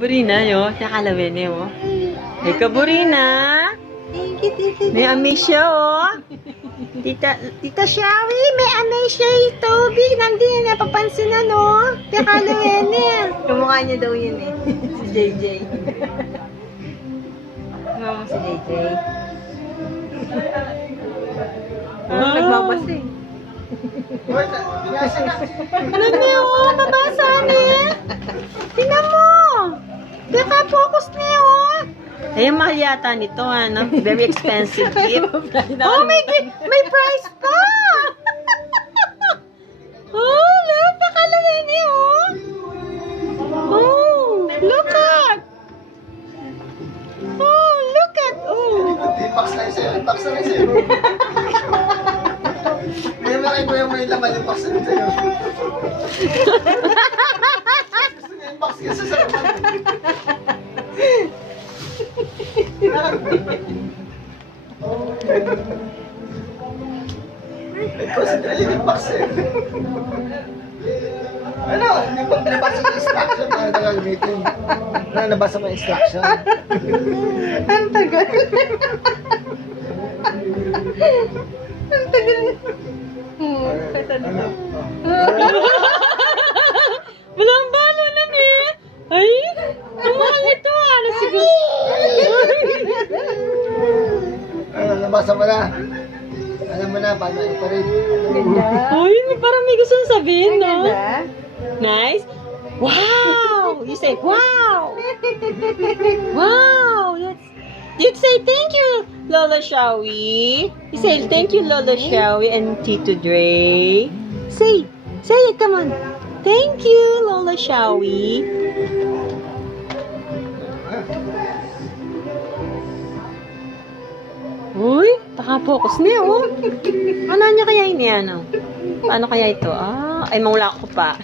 Kaburina, yo. Nakalawin niyo, oh. Hey, Kaburina. May amaze siya, oh. Tita Shawi, may amaze siya yung tubig. Nandun na, napapansin na, no? Nakalawin niya. Kamukha niya daw yun, eh. Si JJ. Mama si JJ. Oh, nagbabas, eh. Ano niyo, oh? Mabasa niya. Tingnan mo! Naka-focus niya, oh! Ay, mahal yata nito, ano? Very expensive gift. Oh, may price pa! Oh, look! Nakalawin niya, oh! Oh, look at! Oh, look at! Oh! Ipax na yun sa'yo. Ipax na yun sa'yo. May malaki ko yung may laman yung box na yun sa'yo. Gusto niya yung box ka sa sarap. Ikaw si Dali yung box eh. Ano? Hindi mo nabasa mo yung instruction para nagagamitin. Ano, nabasa mo yung instruction? Ang tagal. Ang tagal. Ano? Walang balo na ni. Ay, ang mahal ito. Ano siguro? Ano, nabasa mo na? Alam mo na, paano i-parade? Uy, parang may gusto sabihin, no? Nice. Wow! You say, wow! Wow! You say thank you, Lola Shawi. You say thank you, Lola Shawi and Tito Dre. Say it, come on. Thank you, Lola Shawi. Uy, taka-focus niya, oh. Ano niya kaya ini, ano? Paano kaya ito? Ay, maula ko pa.